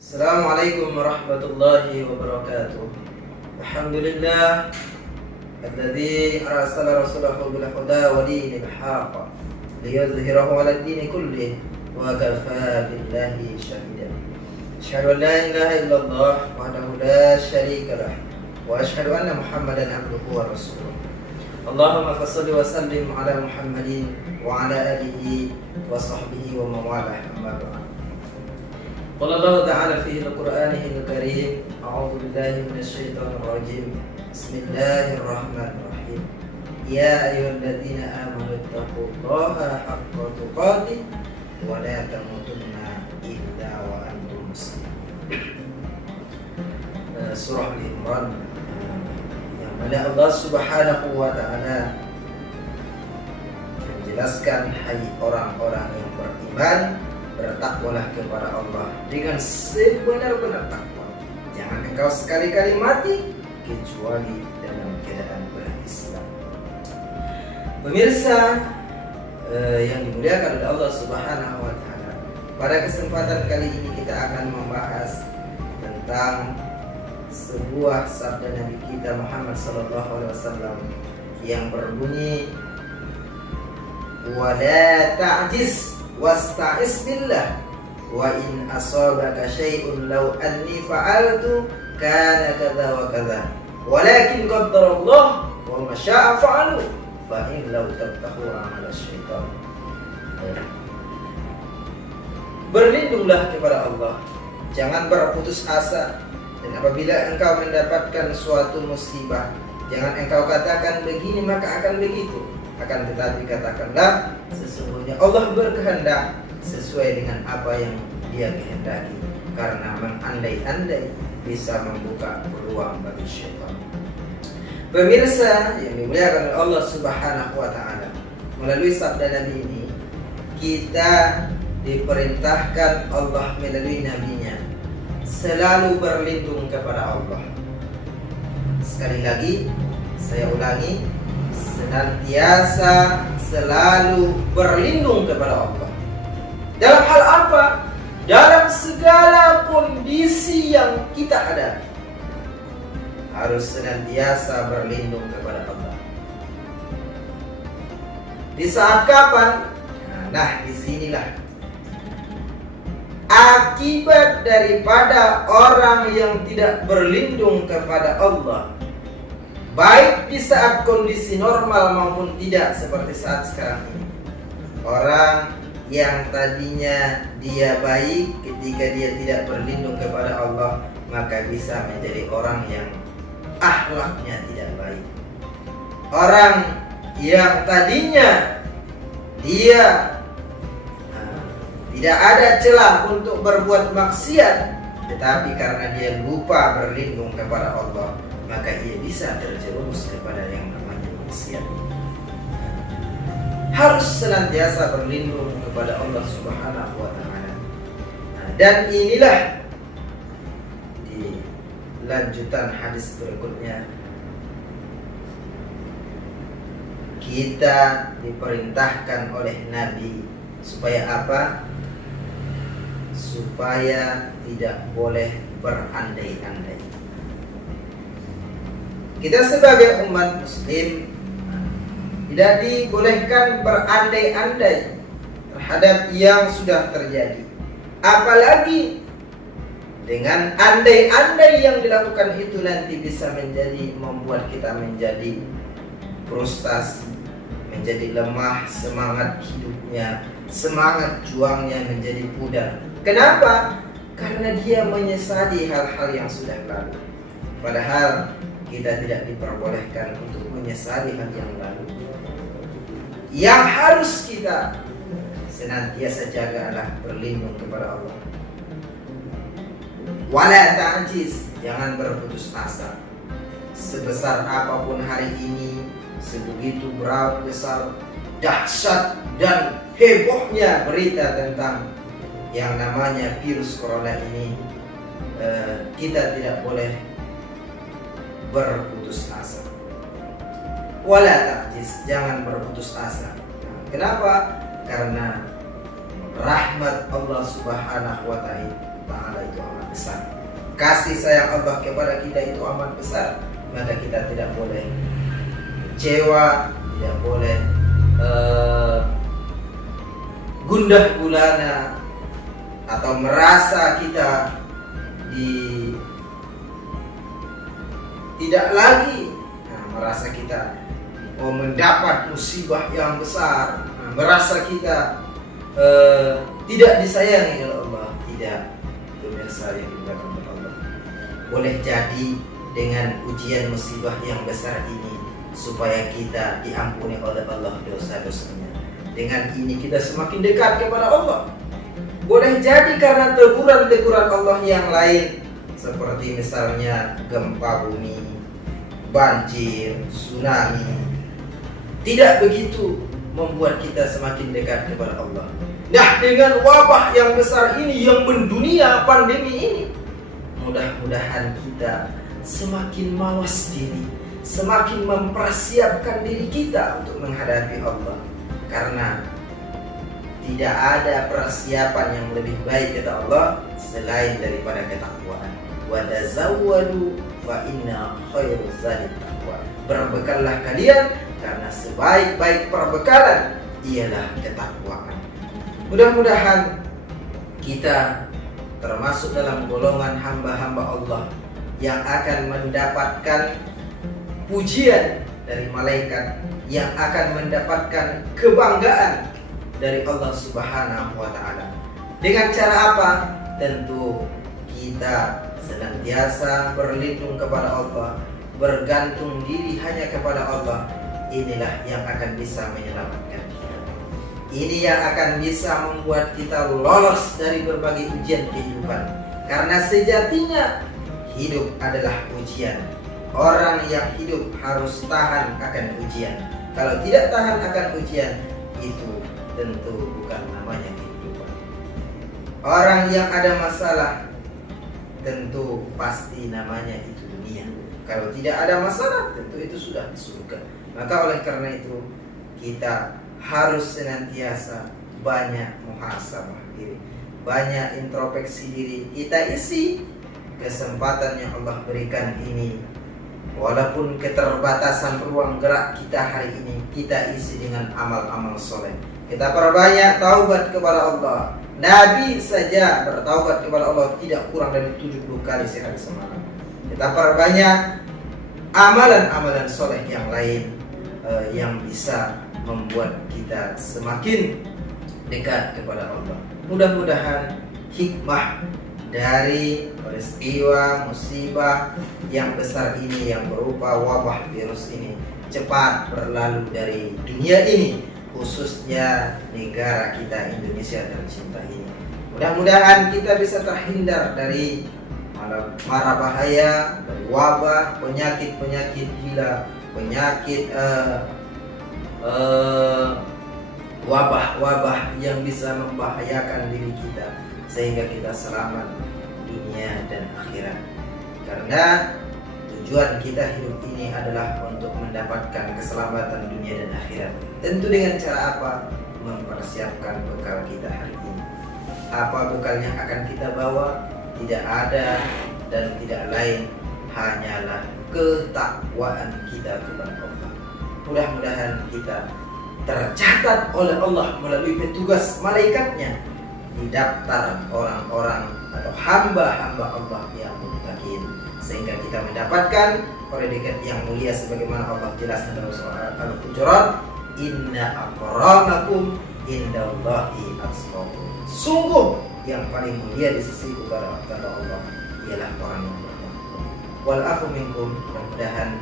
Assalamualaikum warahmatullahi wabarakatuh. Alhamdulillah alladzi arsala rasulahu bil huda wa dinil haqq liyuzhirahu 'ala ad-din kullih wa kafaa billahi shahida. Asyhadu an la ilaha illallah wahdahu la syarika lah wa asyhadu anna Muhammadan abduhu wa rasuluh. Allahumma fassalli wa sallim ala Muhammadin wa ala alihi wa sahbihi wa mawalah amma ba'd. Qala Allah Ta'ala fi Al-Qur'anil Karim, a'udzu billahi minasyaitonir rajim. Bismillahirrahmanirrahim. Ya ayyuhalladzina amanu taqullaha haqqa tuqatih wa la tamutunna illa wa antum muslimun. Surah Al-Imran, yang mana Allah Subhanahu wa Ta'ala menjelaskan, hai orang-orang yang beriman, bertakwalah kepada Allah dengan sebenar-benar takwa. Jangan engkau sekali-kali mati kecuali dalam keadaan berislam. Pemirsa yang dimuliakan oleh Allah Subhanahu wa Ta'ala, pada kesempatan kali ini kita akan membahas tentang sebuah sabda Nabi kita Muhammad SAW yang berbunyi, wala ta'jiz wasta'iz billah wa in asabaka syai'un law anni fa'altu kana kadza wa kadza walakin qaddarallah wa ma syaa fa'alu fa in law tattahu amal syaitan. Berlindunglah kepada Allah, jangan berputus asa, dan apabila engkau mendapatkan suatu musibah, jangan engkau katakan begini maka akan begitu, akan tetapi katakanlah sesungguhnya Allah berkehendak sesuai dengan apa yang Dia kehendaki, karena mengandai-andai bisa membuka peluang bagi syaitan. Pemirsa yang dimuliakan oleh Allah Subhanahu wa Ta'ala, melalui sabda Nabi ini kita diperintahkan Allah melalui nabinya selalu berlindung kepada Allah. Sekali lagi saya ulangi, senantiasa selalu berlindung kepada Allah. Dalam hal apa? Dalam segala kondisi yang kita hadapi, harus senantiasa berlindung kepada Allah. Di saat kapan? Nah, disinilah akibat daripada orang yang tidak berlindung kepada Allah, baik di saat kondisi normal maupun tidak seperti saat sekarang ini. Orang yang tadinya dia baik, ketika dia tidak berlindung kepada Allah, maka bisa menjadi orang yang akhlaknya tidak baik. Orang yang tadinya dia tidak ada celah untuk berbuat maksiat, tetapi karena dia lupa berlindung kepada Allah, maka ia bisa terjerumus kepada yang namanya maksiat. Harus senantiasa berlindung kepada Allah Subhanahu wa Ta'ala. Dan inilah di lanjutan hadis berikutnya, kita diperintahkan oleh Nabi supaya apa? Supaya tidak boleh berandai-andai. Kita sebagai umat muslim tidak dibolehkan berandai-andai terhadap yang sudah terjadi. Apalagi dengan andai-andai yang dilakukan itu nanti bisa membuat kita menjadi frustasi, menjadi lemah semangat hidupnya, semangat juangnya menjadi pudar. Kenapa? Karena dia menyesali hal-hal yang sudah lalu. Padahal kita tidak diperbolehkan untuk menyesali hal yang lalu. Yang harus kita senantiasa jaga adalah berlindung kepada Allah. Wala ta'jiz, jangan berputus asa. Sebesar apapun hari ini, sebegitu besar dahsyat dan hebohnya berita tentang yang namanya virus corona ini, kita tidak boleh berputus asa. Wala ta'jiz, jangan berputus asa. Kenapa? Karena rahmat Allah Subhanahu wa Ta'ala itu amat besar. Kasih sayang Allah kepada kita itu amat besar, maka kita tidak boleh kecewa, tidak boleh gundah gulana atau merasa kita tidak lagi merasa kita mendapat musibah yang besar, merasa kita tidak disayangi oleh Allah. Tidak, pemirsa yang dimuliakan Allah. Boleh jadi dengan ujian musibah yang besar ini supaya kita diampuni oleh Allah dosa-dosanya. Dengan ini kita semakin dekat kepada Allah. Boleh jadi karena teguran-teguran Allah yang lain, seperti misalnya gempa bumi, banjir, tsunami, tidak begitu membuat kita semakin dekat kepada Allah. Nah, dengan wabah yang besar ini yang mendunia, pandemi ini, mudah-mudahan kita semakin mawas diri, semakin mempersiapkan diri kita untuk menghadapi Allah. Karena tidak ada persiapan yang lebih baik kata Allah selain daripada ketakwaan. Wa tazawwadu fa inna khairaz zadi taqwa. Berbekallah kalian karena sebaik-baik perbekalan ialah ketakwaan. Mudah-mudahan kita termasuk dalam golongan hamba-hamba Allah yang akan mendapatkan pujian dari malaikat, yang akan mendapatkan kebanggaan dari Allah Subhanahu wa Ta'ala. Dengan cara apa? Tentu kita senantiasa berlindung kepada Allah, bergantung diri hanya kepada Allah. Inilah yang akan bisa menyelamatkan kita. Ini yang akan bisa membuat kita lolos dari berbagai ujian kehidupan. Karena sejatinya hidup adalah ujian. Orang yang hidup harus tahan akan ujian. Kalau tidak tahan akan ujian, itu tentu bukan namanya kehidupan. Orang yang ada masalah, tentu pasti namanya itu dunia. Kalau tidak ada masalah, tentu itu sudah di surga. Maka oleh karena itu, kita harus senantiasa banyak muhasabah diri, banyak introspeksi diri. Kita isi kesempatan yang Allah berikan ini. Walaupun keterbatasan ruang gerak kita hari ini, kita isi dengan amal-amal soleh. Kita perbanyak taubat kepada Allah. Nabi saja bertaubat kepada Allah tidak kurang dari 70 kali sehari semalam. Kita perbanyak amalan-amalan soleh yang lain yang bisa membuat kita semakin dekat kepada Allah. Mudah-mudahan hikmah dari peristiwa musibah yang besar ini, yang berupa wabah virus ini, cepat berlalu dari dunia ini, khususnya negara kita Indonesia tercinta ini. Mudah-mudahan kita bisa terhindar dari mara bahaya, dari wabah, penyakit-penyakit gila, penyakit wabah-wabah yang bisa membahayakan diri kita, sehingga kita selamat dunia dan akhirat. Karena tujuan kita hidup ini adalah untuk mendapatkan keselamatan dunia dan akhirat. Tentu dengan cara apa? Mempersiapkan bekal kita hari ini. Apa bekal yang akan kita bawa? Tidak ada dan tidak lain, hanyalah ketakwaan kita kepada Allah. Mudah-mudahan kita tercatat oleh Allah melalui petugas malaikatnya di daftar orang-orang atau hamba-hamba Allah yang muttaqin, sehingga kita mendapatkan predikat yang mulia sebagaimana Allah jelaskan dalam surah Al-Hujurat, inna akramakum indallahi atqakum. Sungguh yang paling mulia di sisiku kata Allah ialah orang yang bertakwa. Wal afu minkum. Mudah-mudahan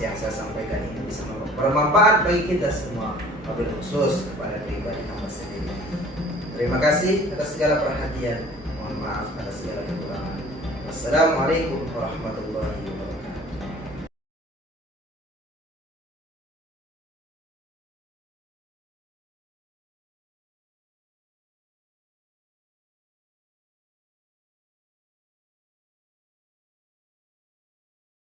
yang saya sampaikan ini bisa bermanfaat bagi kita semua, wabil khusus kepada pribadi hamba sendiri. Terima kasih atas segala perhatian. Mohon maaf atas segala kekurangan. Wassalamualaikum warahmatullahi wabarakatuh.